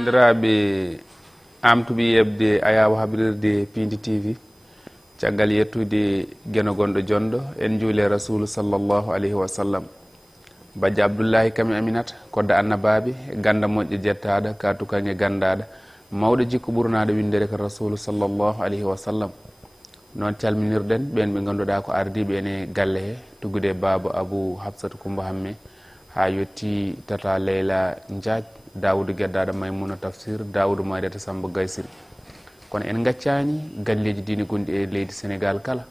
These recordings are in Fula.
bandiraɓe amtuɓe yebde ayawa habrirde Piindi TV caggal yettude gueno gonɗo jondo en juule rasulu sallllahu alayhi wa sallam bajja abdoullahi kami aminata kodda annabaɓe ganda moƴƴo jettaɗo ka tukange gandaɗo mawɗo jikku ɓurnaɗo windere ko rasulu sallllahu alayhi wa sallam noon calminirɗen ɓen ɓe ganduɗa ko ardiɓe ene galle he tuggude baba abou habsatou coumba hamme ha yetti tata leyla diadj Daoudou Geddaɗo Maymouna Tafsir Daoudou Mariata Samba Gaysiri kono en gaccani galleji dine gonɗi e leydi Sénégal kala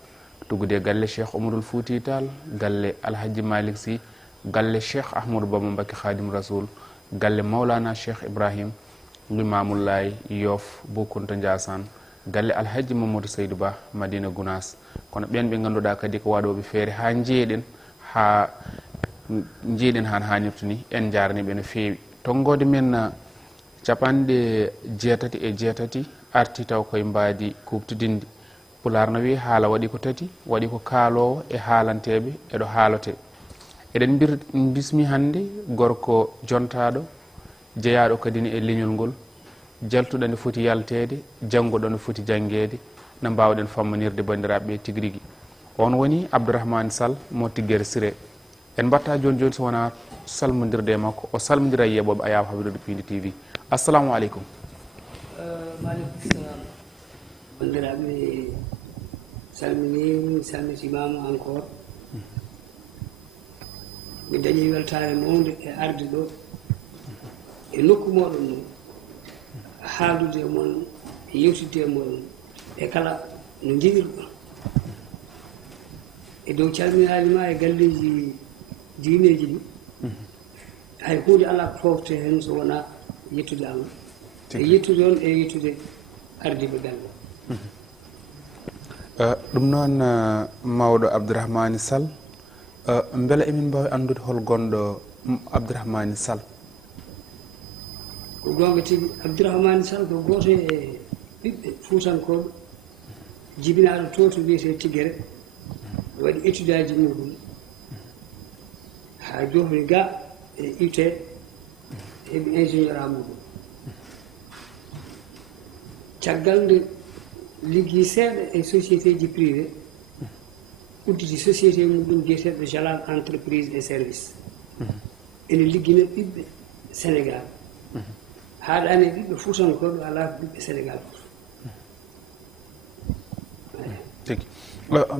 tuggude galle Cheikh Oumaroul Fouti Tall galle Alhaji Malick Sy galle Cheikh Ahmadou Bamba Mbacké Khadim Rasoul galle Maulana Cheikh Ibrahim Limamoullaye Yoff Boukounta Ndiassane galle Alhaji Mamadou Seydou Ba Madina Gounass kono ɓen ɓe ganduɗa kadi ko waɗoɓe feere ha jeeɗen han hannirta ni en jaraniɓe no feewi tongode men capanɗe jeetati e jeetati arti taw koye mbadi kubtidinde Pulaar no wi haala waɗi ko tati waɗi ko kaalowo e haalanteɓe eɗo haalote eɗen bismi hannde gorko jontaɗo jeeyaɗo kadine e leñol ngol jaltuɗo nde foti yaltede janngoɗo nde foti jangguede no mbawɗen fammanirde bandiraɓe tigui rigui on woni Abdourahmane Sall mo Tiggere Siré en mbatta joni so wona salmodirde makko o salmodira e yeɓoɓe ayawa habrirde Piindi TV assalamu aleykum maaleykum salam bandiraɓe salmini salmitimama encore mi dañi weltare mawde e arde ɗo e nokku moɗon ɗum haaldude moon e yewtidde moon e kala no jiɗirɗo e dow calminalima e galleji diineji ɗi hay hunde ala ko fofte hen so wona yettude Allah e yettude on e yettude ardiɓe galle ɗum noon mawɗo Abdourahmane Sall beela emin mbawi andude hol gonɗo Abdourahmane Sall ko gonga tigui Abdourahmane Sall ko goto e ɓiɓɓe fuutankoɓe jibinaɗo to to wiyete Tiggere waɗi étude aji muɗum ha jofni ga e UT heɓi ingénieur a muɗum caggal nde liggi seeɗa e société ji privé udditi société muɗum biyeteɗo Jalal entreprise et service ene liggina ɓiɓɓe Sénégal haɗani ɓiɓɓe fuutankoɓe ala ko ɓiɓɓe Sénégal fof tigi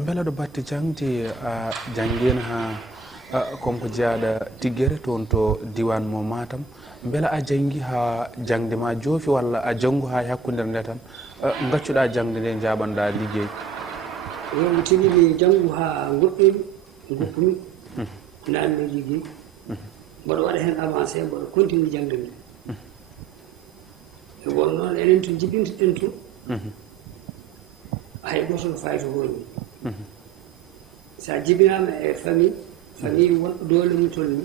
beela ɗo batte jangde a janggeno ha konko jeyaɗa Tiggere toon to diwan mo Matam beela a janggui ha jangde ma joofi walla a janggu ha hakkudere nde tan gaccuɗa jangde nde jaɓanɗa liggey mi timini janggu ha goɗɗomi goppumi nanmi liggey mboɗo waɗa hen avancé mboɗo continue jangde nde e won noon enen to jibintoɗen to hay goto no fayi to hoyni sa jibinama e famille wonɗo doole mum tolni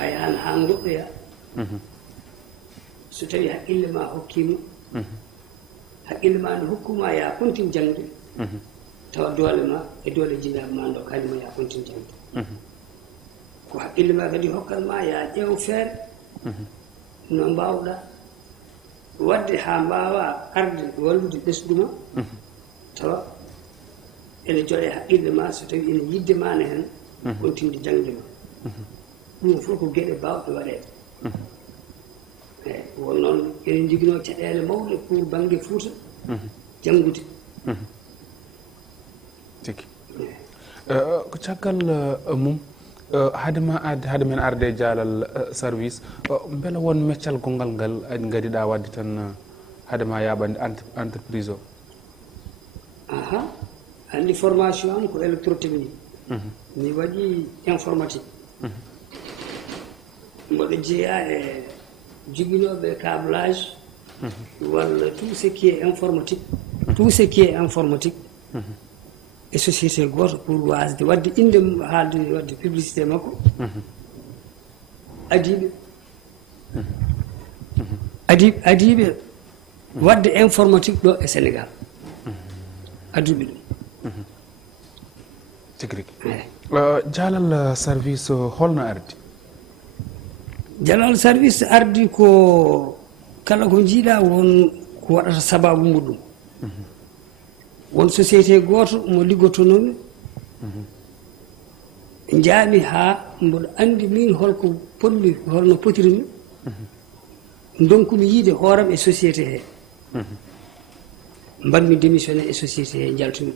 a yahan ha goɗɗoya so tawi haqqille ma hokkima haqqille ma no hokkuma ya continue jangde tawa doole ma e doole jinaɓe ma ndo kañuma ya continue jangde ko haqqille ma kadi hokkal ma ya ƴeew feere no mbawɗa wadde ha mbawa arde wallude ɓesduma tawa ene jooɗe haqqille ma so tawi ene yidde ma ne hen continue jangde ma ɗum fof ko gueɗe bawɗe waɗede eyi won noon enen jiguino caɗele mawɗe pour banggue Fouta janggude tigi ko caggal mum haade men arde jaalal service beela won meccal gongal ngal gadiɗa wadde tan haadema yaɓande entreprise o andi formation am ko électrotechnique mi waɗi informatique mboɗo jeeya e joguinoɓe câblage walla tout ce qui est informatique e société goto pour wasde wadde inde haalde wadde publicité makko adiɓe wadde informatique ɗo e Sénégal aduɓe ɗum tigi rigui jaalal service holno ardi jalal service ardi ko kala ko jiiɗa won ko waɗata sababu muɗum won société goto mo liggotonomi jaami ha mboɗo andi min holko ponmi holno potirmi donkumi yiide hooram e société he mbanmi démissionné e société he jaltumi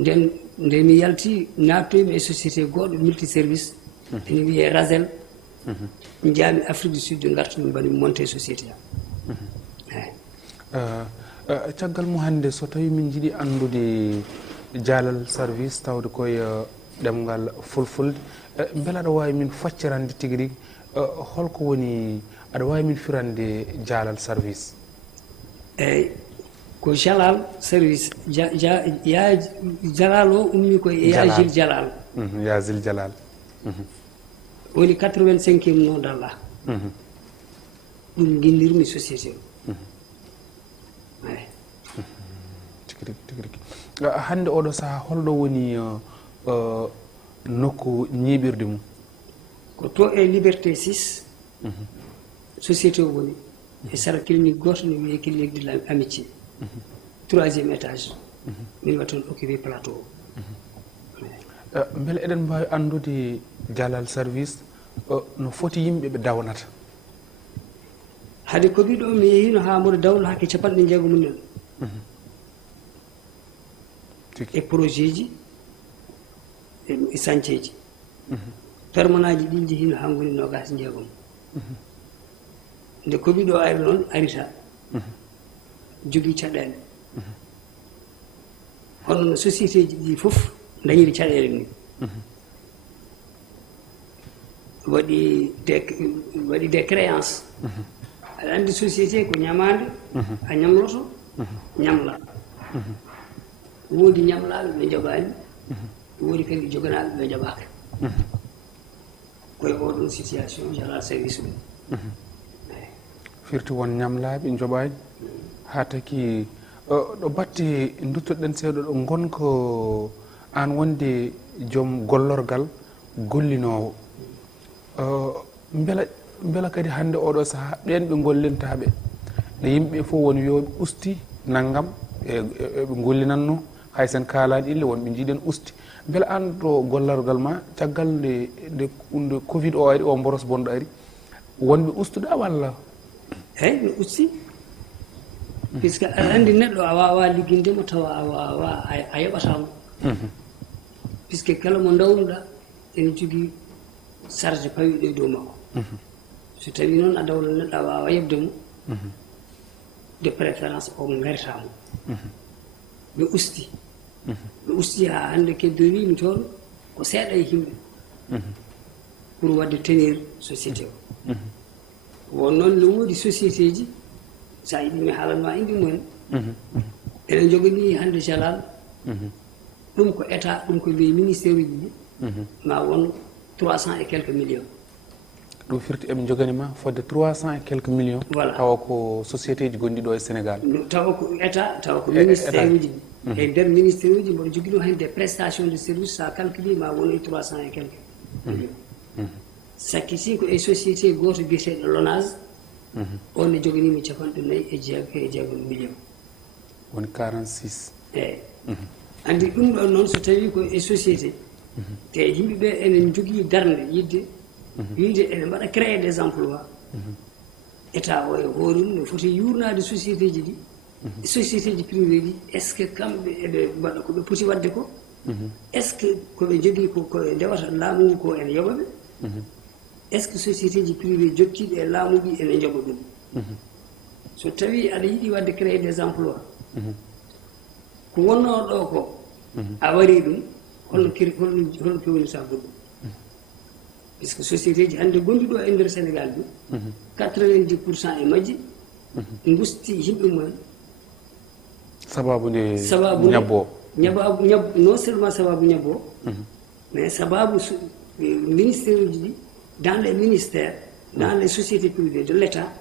nden nde mi yalti nattoymi e société goɗɗo multi service ene wiye rasel jaami Afrique du Sud gartumi mbani monté e société caggal mo hannde so tawi min jiiɗi anndude jaalal service tawde koye ɗemngal fulfulde beela aɗa waawi min faccirande tigi rigi holko woni aɗa waawi min firande jaalal service eyyi ko jalal service ya jalal o ummi koye yajil jalal yajil jalal woni 85e no dalla ɗum guinnirmi société o eyi tigi rigi hannde oɗo sahaa holɗo woni nokku ñiiɓirde mum ko to e liberté 6 société o woni e sara clinique goto no wiye clinique de l'amitié 3e étage min wa toon occupé plateau o beele eɗen mbawi andude jalal service no foti yimɓe ɓe dawnata hade ko ɓiɗo mi yehino ha mboɗo dawlo hakke 60 munen e projet ji e chantier ji permanent ji ɗin jehino ha goni 26 nde Covid o ari noon arita jogii caɗeele hono no société ji ɗi fof dañiri caɗeele ni waɗi des créances aɗa anndi société ko ñamaande a ñamloto ñamla woodi ñamlaaɓe ɓe jaɓaani woodi kadi joganaaɓe ɓe jaɓaaka koye oɗon situation jalal service ɗum firti won ñamlaaɓe joɓaani haa taki ɗo batte duttoɗen seeɗo ɗo gonko aan wonde joom gollorgal gollinoowo mbela kadi hannde oɗo sahaa ɓeen ɓe gollintaaɓe ɗe yimɓe fof woni yo ɓe usti nanngam eɓe gollinanno hay sen kaalaani ille wonɓe njiiɗen usti mbela aan to gollorgal ma caggal nde Covid o ari o mboros bonɗo ari wonɓe ustuɗa walla eyi mi usti puisque aɗa anndi neɗɗo a waawa liggindemo tawa a waawa a yoɓatamo puisque kala mo dawnuɗa ene jogii charge pawiɗo e dow makko so tawi noon a dawno neɗɗo a waawa yebde mo de préférence o garitamo ɓe usti ha hannde keddorimi toon ko seeɗa e yimɓe pour wadde tenir société o won noon no woodi société ji sa yiɗi mi haalanma indi mumen eɗen joganii hannde jalal ɗum ko état ɗum ko mbiye ministére uji ɗi ma won 300 et quelques millions ɗum firti eɓe joganima fodde 300 et quelques millions voilà tawa ko société ji gonɗi ɗo e sénégal tawa ko état tawa ko ministére uji ɗi e nder ministére uji mboɗo jogino hen des prestations de service sa calcule ma woni 300 et quelques millions sakki si ko e société goto biyeteɗo lonage on ne joganimi 4 millions woni 46 eyyi andi ɗum ɗon noon so tawi ko e société te yimɓeɓe enen jogui darde yidde wiide ene mbaɗa créer des emplois état o e hoorum no foti yurnade société ji ɗi société ji privé ji est ce que kamɓe eɓe mbaɗa koɓe poti wadde ko est ce que koɓe jogui ko ndewata laamu ngu ko ene yoɓaɓe est ce que société ji privé jokkiɗe e laamu ɗi ene joɓa ɗum so tawi aɗa yiiɗi wadde créer des emplois ko wonno ɗo ko a wari ɗum holno pewnita goɗɗum puisque société ji hannde gonɗi ɗo e nder sénégal ɗum 90% e majji gusti yimɓe mumen sababu ñabbo non seulement sababu ñabbo mais sababu ministére uji ɗi dans les ministères dans les sociétés privées de l' état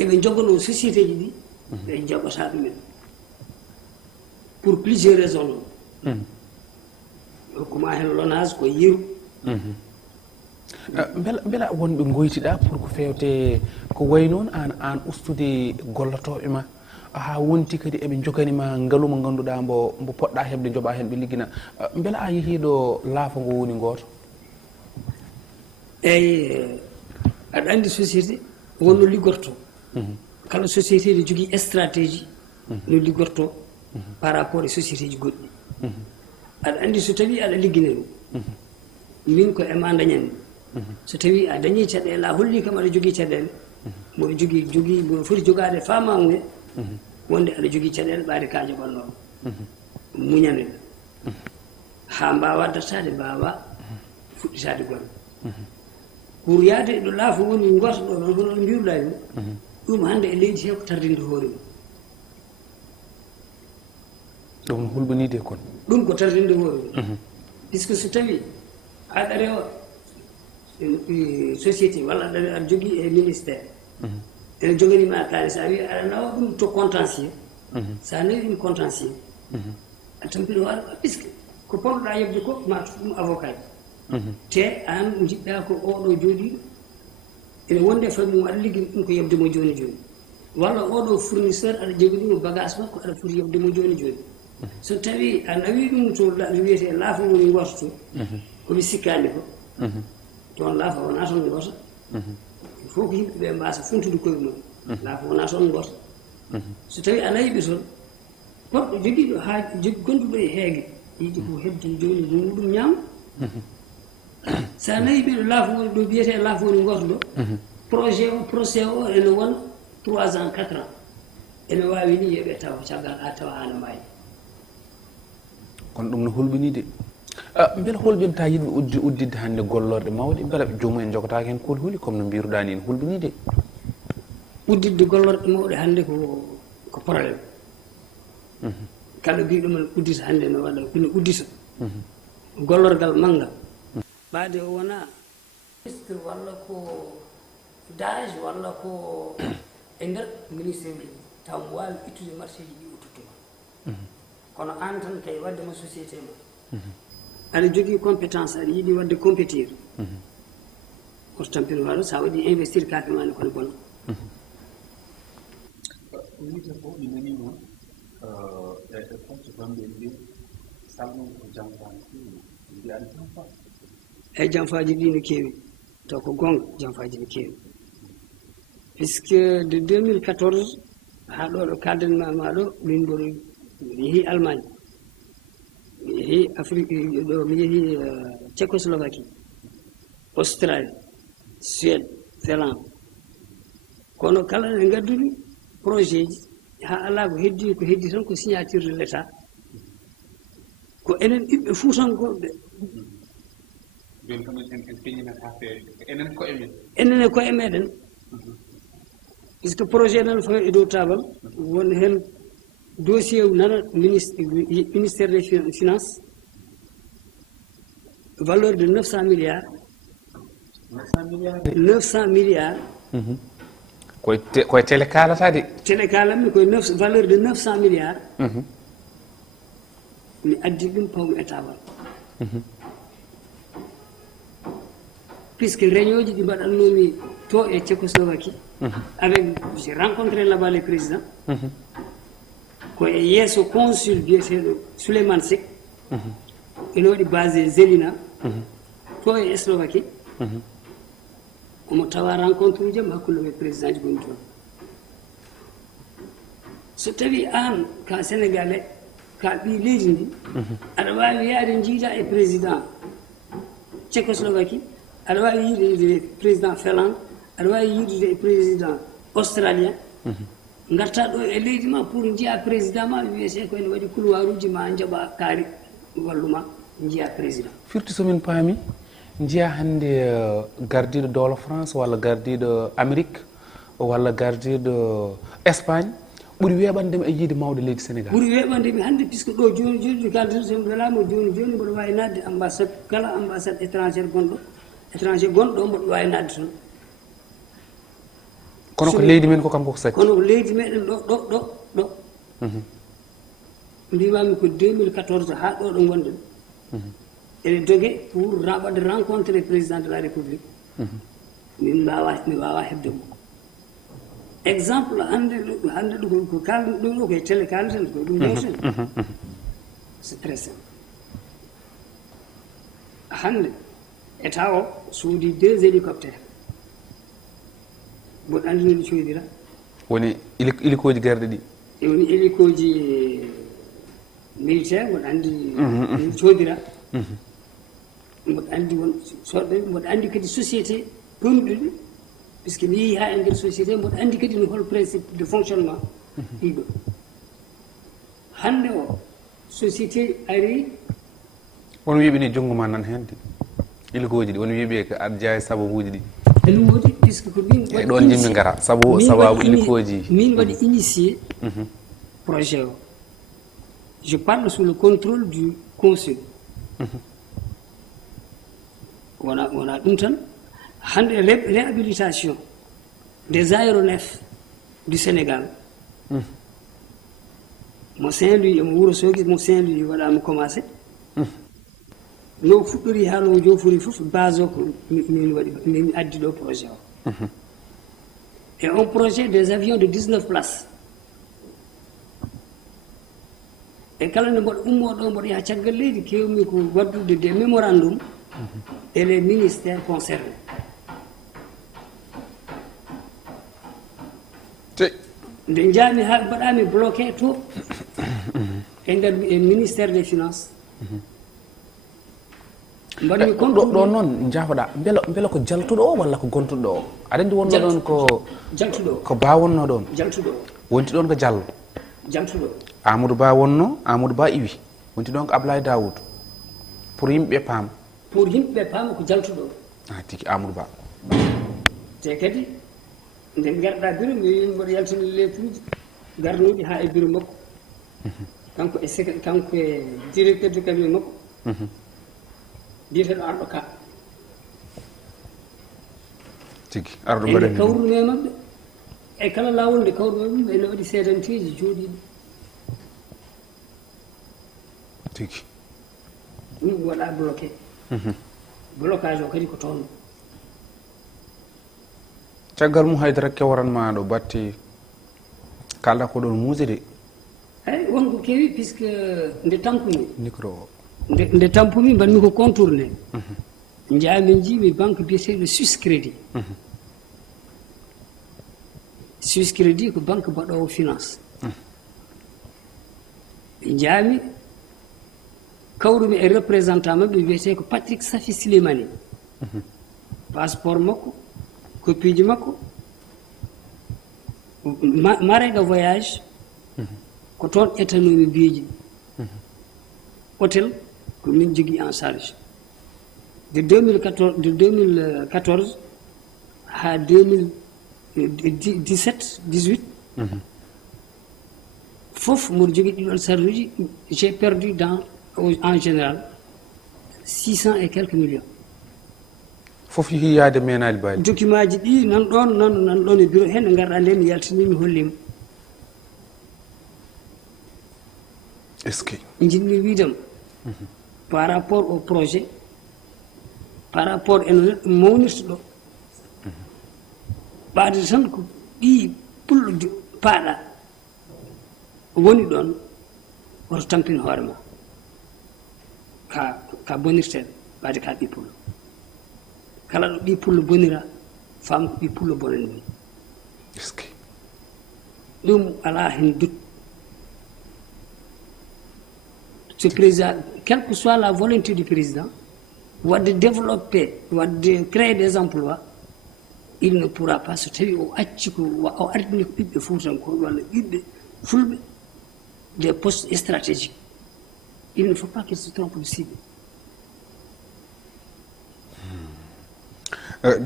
eɓe jogono société ji ɗi ɓe jaɓata ɗumen pour plusieurs raisons noon hokkuma hen lonage ko yiru Bela wonɓe goytiɗa pour ko fewte ko way noon an ustude gollotoɓe ma ha wonti kadi eɓe joganima ngaalu mo ganduɗa mbo poɗɗa hebde jooɓa hen ɓe liggina beela a yeehiɗo laafa ngo woni goto eyyi aɗa andi société wonno liggorto kala société ne jogui stratégie no liggorto par rapport e société ji goɗɗi aɗa andi so tawi aɗa ligguinani min ko ema dañanmi so tawi a dañi caɗele a holli kam aɗa jogui caɗele mboɗo jogui mboɗo foti jogade famamude wonde aɗa jogui caɗele ɓaade ka joɓannoɗo muñane ha mbawa dattade mbawa fuɗɗitade golle pour yaade ɗo laafa woni goto ɗo noon hono mbiruɗa ni ɗum hande e leydi he ko tardinde hoore mum ɗum hulɓinide kon ɗum ko tardinde hoore mum puisque so tawi aɗa rewa société walla aɗa jogui e ministére ene joganima kalis a wi aɗa nawa ɗum to contentieux sa nawi ɗum contentieux a tampino waɗa puisque ko ponnoɗa yebde ko ma ɗum avocat te an jiɗɗa ko oɗo jooɗiɗo ene wonde fayi mum aɗa liggini ɗum ko yebde mo joni joni walla oɗo fournisseur aɗa joguinimo bagage makko aɗa foti yebde mo joni joni so tawi a nawi ɗum to wiyete laafa woni goto to komi sikkani ko toon laafa wona toon goto il faut ko yimɓeɓe mbasa funtude koye mum laafa wona toon goto so tawi a nayiɓe toon goɗɗo joguiɗo ha gonduɗo e heegue yiiɗi ko hebde joni ɗum ñaama sa nayi ɓeɗo laafa woni ɗo wiyete laafa woni goto ɗo projet o ene wona 3 ans 4 ans ene wawi ni yeɓe tawa caggal ha tawa hana maayi kono ɗum no hulɓinide beela holɓinta yimɓe uddidde hannde gollorɗe mawɗe beela ɓe joomumen jogotaki hen kooli huuli comme no mbiruɗa ni ne hulɓinide uddidde gollorɗe mawɗe hannde ko probléme kala mbiɗoman uddita hannde no waɗa kono uddita gollorgal manggal ɓaade o wona ministre walla ko dage walla ko e nder ministére ji taw mo wawi ittude marché ji ɗi uttotuma kono an tan kay waddema société ma aɗa jogui compétence aɗa yiiɗi wadde compétir oto tampino waɗo sa waɗi investir kaake ma ne kono bona wiyete fof ɗi nani noon e fonto bamɓe mbi salmon ko jamfaji mbiyaɗa jamfa eyyi janfaji ɗi no keewi taw ko gonga janfaji no keewi puisque de 2014 ha ɗo ɗo kaldanmama ɗo min mboɗo mi yeehi Allemagne mi yeehi Afrique ɗo mi yeehi Tchécoslovaquie Australie Suède Finlande kono kala ne gadduɗi projet ji ha ala ko heddi tan ko signature de l' état ko enen ɓiɓɓe fuutankoɓe joni kam en peñinata feewde enen koye men enen e koye meɗen puisque projet nan fawi e dow tabal won hen dossier nana ministère des finances valeur de 900 milliards 900 milliards koye télé kalatade télé kalatmi koye valeur de 900 milliards mi addi ɗum pawmi e tabal puisque réunion ji ɗi mbaɗannomi to e Tchécoslovaquie avec j'ai rencontré là-bas le président ko e yeeso consul biyeteɗo Souleymane Seck ene waɗi basé Zelina to e Slovaquie omo tawa rencontre uji am hakkude e président ji goni toon so tawi an ka sénégalais ka ɓi leydi ndi aɗa wawi yaade jiida e président Tchécoslovaquie aɗa wawi yiide président Finlande aɗa wawi yiidude e président australien garta ɗo e leydi ma pour jiiya président ma wiyete ko ene waɗi couloir uji ma jaaɓa kaari walluma jiiya président firti somin paami jiiya hannde gardiɗo dowla France walla gardiɗo Amérique walla gardiɗo Espagne ɓuri weeɓandema e yiide mawɗo leydi Sénégal ɓuri weeɓandemi hannde puisque ɗo joni joni kaldirte somi welama joni joni mboɗo wawi nadde ambassade kala ambassade étranger gonɗo ɗo mboɗo wawi nadde toon kono ko leydi men ko kam koko sakki kono ko leydi meɗen ɗo mbimami ko 2014 ha ɗo ɗo gonɗen ene dogue pour wadde rencontrer le président de la république min mbawa hebde mo exemple hande ɗo ko kalno ɗum ɗo koye télé kalten ko ɗum jewten c'est très simple hande état o soodi 2 hélicoptères mboɗo andi no ɗi coydira woni ilikoji garɗe ɗi woni hélikoji militaire mboɗo andi coodira mboɗo andi won soɗɓe mboɗo andi kadi société tonɗuɗi puisque mi yeehi ha e nder société mboɗo andi kadi no hol principe de fonctionnement ɗiɗo hande o société ari won wiiɓe ni junggo ma nan hen de ilikoji ɗi won wiiɓe ko aɗa jeeya sababuji ɗi ene woodi puisque ko min e ɗon jimmi gara sababu ilikoji min waɗi initié projet o je parle sous le contrôle du consul wona ɗum tan hande réhabilitation des aéronefs du Sénégal mo Saint-Louis emo Wourossogui mo Saint-Louis waɗama commencé no fuɗɗori ha no jofori fof base o ko min addi ɗo projet o et un projet des avions de 19 places e kala nde mboɗo ummo ɗo mboɗo yaha caggal leydi kewmi ko waddude des mémorandum et les ministères concernés nde jaami ha mbaɗami bloqué to e nder ministère des finances mbaɗmi kon ɗo noon jaafoɗa beela ko jaltuɗo o walla ko gontuɗo o aɗa andi wonno ɗon ko jaltuɗo ko ba wonno ɗon jaltuɗo wonti ɗon ko diallo jaltuɗo amadou ba wonno amadou ba iwi wonti ɗon ko ablaye dawoud pour yimɓeɓe paama ko jaltuɗo tigi amadou ba te kadi nde garɗa bureau mi wi mboɗo yaltini lettuji garnuɗi ha e bureau makko kanko e directeur de cabinet makko biyeteɗo arɗo ka tigi arɗo ene mbaɗen kawrume mabɓe e kala lawol nde kawrume mabɓe ene waɗi seedanteji jooɗiɗi tigi ɗum waɗa bloqué blocage o kadi ko toon caggal mum haydara kewaranma ɗo batti kalɗa ko ɗon muuse de eyyi wonko kewi puisque nde tampumi micro o nde tampumi mbanmi ko contourné jaami jiimi banque biyeteɗo Suisse crédit Suisse crédit ko banque mbaɗowo finance jaami kawrumi e représentant mabɓe wiyete ko Patrick Safi Silimani passeport makko copie ji makko marais de voyage ko toon ƴettanomi biyeji hôtel ko min jogui en charge de 2014 ha 2017 18 fof mboɗo jogui ɗiɗon charge uji j'ai perdu en général 600 et quelques millions fof yeehi yaade menali baali document ji ɗi nan ɗon e bureau hen ɗe garɗa nde mi yaltinimi hollima est ce que jinmi wiidam par rapport au projet par rapport eno neɗɗo mawnirta ɗo ɓaade tan ko ɗi pullo paaɗa woni ɗon woto tampin hoore ma ka bonirteɗo ɓaade ka ɓi pullo kala ɗo ɓi pullo bonira fam ko ɓi pullo bonani ɗum est ce que ɗum ala hen dut ce président quelle que soit la volonté du président wadde développer wadde créer des emplois il ne pourra pas so tawi o acci ko o ardini ko ɓiɓɓe fuutankoɓe walla ɓiɓɓe fulɓe des postes stratégiques il ne faut pas qu'il se trompe de cible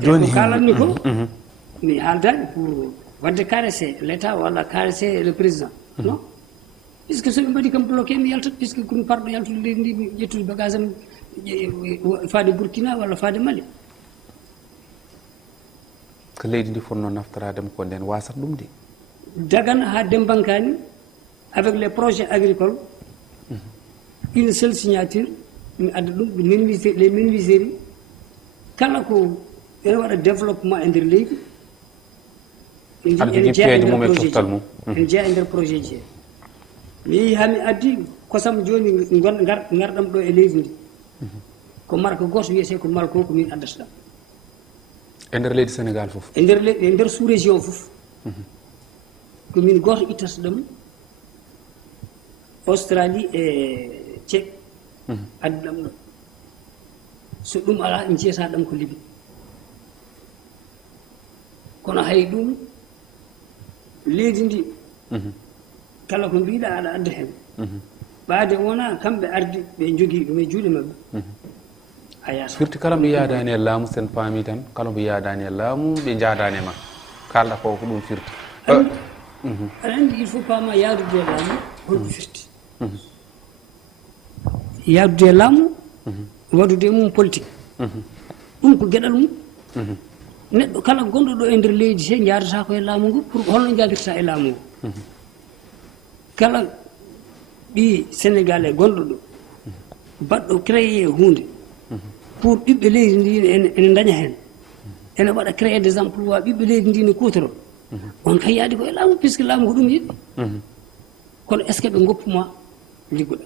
joni ko kalanmi ko mi haaldani pour wadde caresser l' état walla caresser le président non puisque soɓe mbaɗi kam bloqué mi yaltat puisque komi parɗo yaltude leydi ndi mi ƴettude bagage am faade Burkina walla faade Mali ko leydi ndi fonno naftoradema ko nden wasat ɗum de Dagana ha Dembankani avec les projets agricoles une seule signature mi adda ɗum les menuiseries kala ko ene waɗa développement e nder leydi ene jeeya e nder projet ji ene jeeya e nder projet ji mi yeehi ha mi addi kosam joni garɗam ɗo e leydi ndi ko marque goto wiyete ko malko ko min addata ɗam e nder leydi sénégal fof e nder sous région fof ko min goto ittata ɗam australie e cek addi ɗam ɗo so ɗum ala en jeyata ɗam ko libi kono hay ɗum leydi ndi kala ko mbiɗa aɗa adda hen ɓaade wona kamɓe ardi ɓe jogii ɗum e juuɗe maɓɓe a yata firti kala mbo yaadani e laamu sen paami tan kala mbo yaadani e laamu ɓe jaadani e ma kalɗa ko ko ɗum firti aɗa anndi il faut pas ma yaadude e laamu holko firti yaadude e laamu waɗude e mum politique ɗum ko geɗal mum neɗɗo kala gonɗo ɗo e nder leydi he jaadata ko e laamu ngu pour holno jaadirta e laamu ngu kala ɓi sénégalais gonɗo ɗo baɗɗo créé hunde pour ɓiɓɓe leydi ndi ene daña hen ene waɗa créé des emplois ɓiɓɓe leydi ndi ne kutoro on kay yaadi ko e laamu puisque laamu ko ɗum yiɗi kono est ce que ɓe goppuma liggoɗa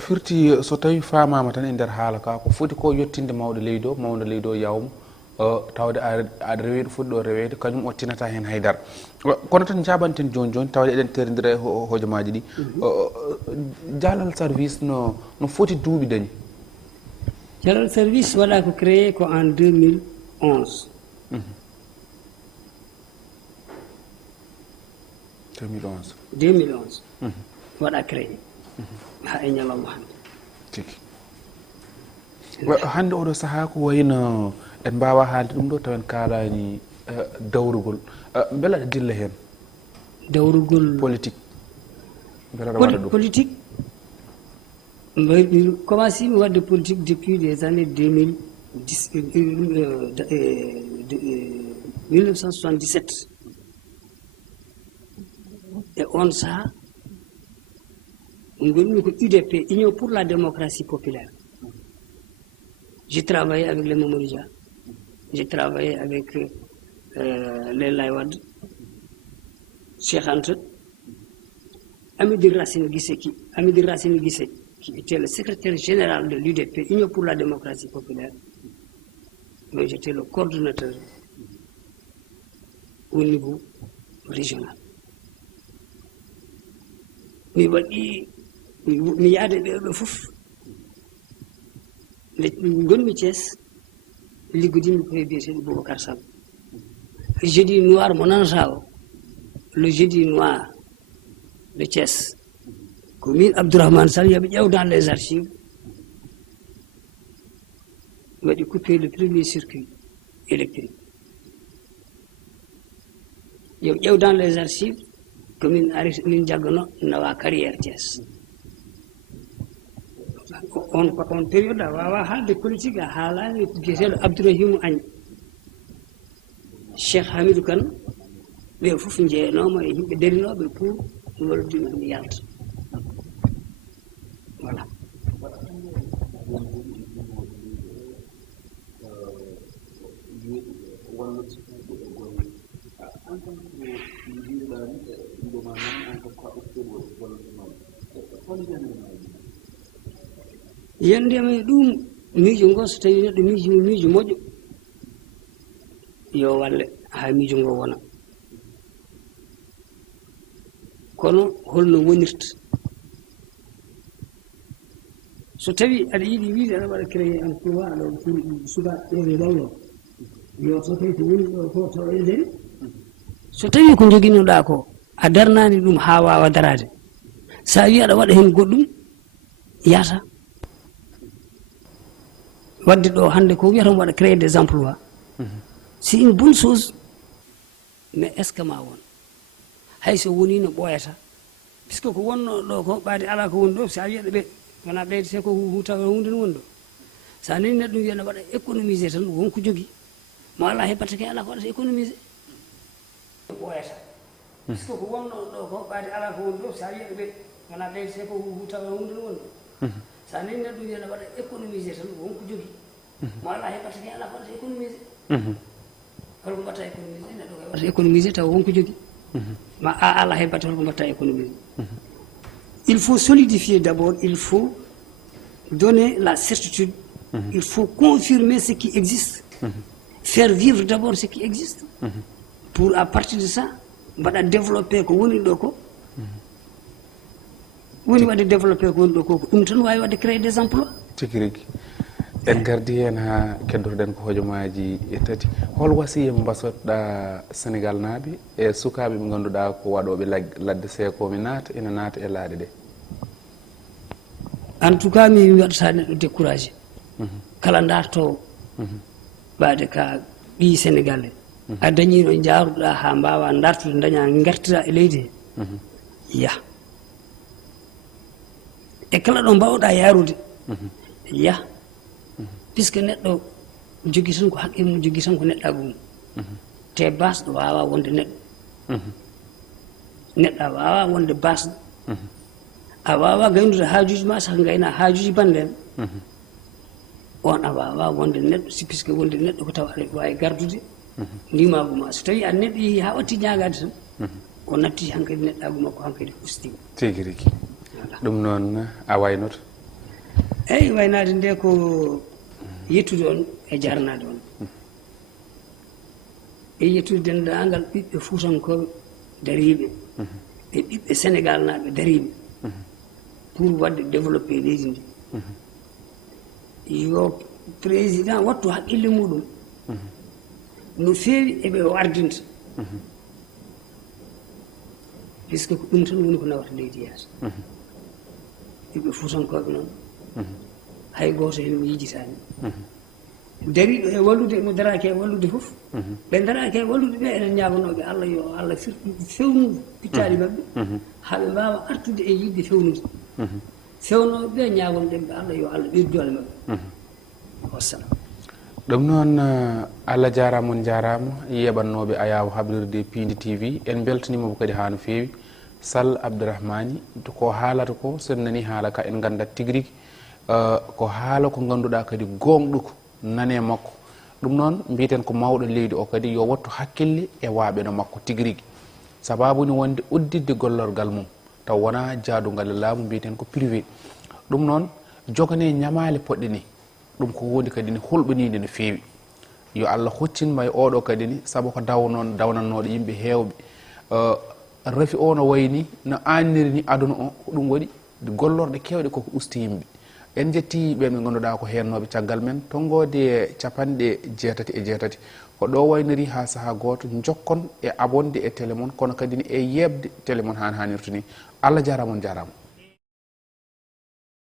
firti so tawi famama tan e nder haala ka ko foti ko yettinde mawɗo leydi o yawmo tawde aɗa reweɗo fuɗɗi ɗo rewede kañum o tinata hen haydara kono tan jaɓanten joni tawde eɗen terodira e hojomaji ɗi jalal service no foti duuɓi dañi jalal service waɗa ko créé ko en 2011 2011 waɗa créé ha e ñalawma hande tigi hande oɗo saaha ko wayno en mbawa haalde ɗum ɗo tawen kalani dawrugol beela aɗa dilla hen dawrugol politique beela aɗa waɗa ɗum politique mi commencé mi wadde politique depuis les années 1977 e on saaha gonmi ko UDP Union pour la démocratie populaire. J'ai travaillé avec les Mamadou Dia, j'ai travaillé avec les Laïwad, Cheikh Anta, Amidi Racine Guissé, qui était le secrétaire général de l'UDP, Union pour la démocratie populaire. Mais j'étais le coordonnateur au niveau régional. mi yaade ɓeeɗo fof nde gonmi Thiès liggodimi koye biyeteɗo Boubacar Sall jeudi noir mo nanata o le jeudi noir de Thiès ko min Abdourahmane Sall yoɓe ƴeew dans les archives waɗi coupé le premier circuit électrique yoɓe ƴeew dans les archives ko min jaggono nawa carrière Thiès on période a wawa haalde politique a haalani biyeteɗo Abdourahimou Agne Cheikh Hamidou Kane ɓe fof jeeyanoma e yimɓe darinoɓe pour walludino mi yalta voilà yandema e ɗum miijo ngo so tawi neɗɗo miijo moƴƴo yo walle ha miijo ngo wona kono holno wonirta so tawi aɗa yiiɗi wiide aɗa waɗa créé emploi aɗa sukaɓe ɓe gayno yo so tawi ko woni ɗo ko taw e nder so tawi ko joguinoɗa ko a darnani ɗum ha wawa darade sa wi aɗa waɗa hen goɗɗum yata wadde ɗo hande ko wiyata waɗa créer des emplois c'est une bonne chose mais est ce que ma won hayso woni no ɓooyata puisque ko wonno ɗo ko ɓaade ala ko woni ɗo sa wiyaɗa ɓe wona ɓeydete ko tawa hunde no woni ɗo sa nani neɗɗo wiya ne waɗa économisé tan wonko jogui mo ala heɓata ke ala ko waɗata économisé ɓooyata puisque ko wonno ɗo ko ɓaade ala ko woni ɗo sa wiyaɗa ɓe wona leydi se ko tawa hunde won sa nani neɗɗo wiyana waɗa économisé tan wonko jogui mo ala heɓata ke ala waɗata économisé holko mbatta économisé neɗɗo koye waɗata économisé tawa wonko jogui ma a ala heɓata holko mbatta économisé il faut solidifier d'abord il faut donner la certitude il faut confirmer ce qui existe faire vivre d'abord ce qui existe pour à partir de ça mbaɗa développer ko woni ɗo ko woni wadde développer ko woni ɗo ko ɗum tan wawi wadde créer des emplois tigi rigui en gardi hen ha keddotoɗen ko hojomaji e tati hol wasiya mo mbasotoɗa sénégal naaɓe e sukaɓe ɓe ganduɗa ko waɗoɓe ladde seekoɓe naata ina naata e laaɗe ɗe en tout cas mi waɗata neɗɗo découragé kala dartowo ɓaade ka ɓi sénégal a dañino jaaruɗa ha mbawa dartude daña gartira e leydi he ya e kala ɗo mbawɗa yarude ya puisque neɗɗo jogui tan ko haqqe mum jogui tan ko neɗɗago mum te basɗo wawa wonde neɗɗo neɗɗo wawa wonde basɗo a wawa gaynude haajuji ma saka gayna haajuji bande en on a wawa wonde neɗɗo si puisque wonde neɗɗo ko tawa aɗa wawi gardude ndimago ma so tawi a neɗɗo yeehi ha watti ñagade tan o natti hankkadi neɗɗago makko hankkadi ustima tigi rigui ɗum noon a waynoto eyyi waynade nde ko yettude on e jarnade on e yettude dendagal ɓiɓɓe fuutankoɓe dariɓe e ɓiɓɓe sénégal naɓe dariɓe pour wadde développé leydi ndi yo président wattu haqqille muɗum no feewi eɓe o ardinta puisque ko ɗum tan woni ko nawata leydi yaata ɓiɓɓe fuutankoɓe noon hay goto hen mi yijitani dariɗo e wallude mo daraki e wallude foof ɓe daraki e wallude ɓe enen ñagonoɓe allah yo allah fewnu pittaɗi mabɓe haaɓe mbawa artude e yidde fewnude fewnoɓe ɓe ñagonoɗenɓe allah yo allah ɓeydole mabɓe wassalam ɗum noon allah jarama on jarama yeɓannoɓe ayaw hablirde Piindi TV en beltanimomo kadi ha no fewi Sall Abdourahmane ko haalata ko sen nani haala ka en gandat tigui rigui ko haala ko ganduɗa kadi gonɗuko nane makko ɗum noon mbiten ko mawɗo leydi o kadi yo wattu hakkille e waaɓeno makko tigui rigui sababu ni wonde uddidde gollorgal mum taw wona jaadugal e laamu mbiten ko privé ɗum noon jogane ñamale poɗɗe ni ɗum ko woni kadi ni hulɓinide no fewi yo allah hoccinma e oɗo kadi ni saabu ko dawnoon dawnannoɗo yimɓe hewɓe rafi o no wayni no anniri ni aduna o ko ɗum waɗi gollorɗe kewɗe koko usti yimɓe en jetti ɓen ɓe ganduɗa ko hennoɓe caggal men tongode e capanɗe jeetati e jeetati ko ɗo waynori ha saaha goto jokkon e abonde e télé moon kono kadi ni e yebde télé moon han hannirta ni allah jarama on jarama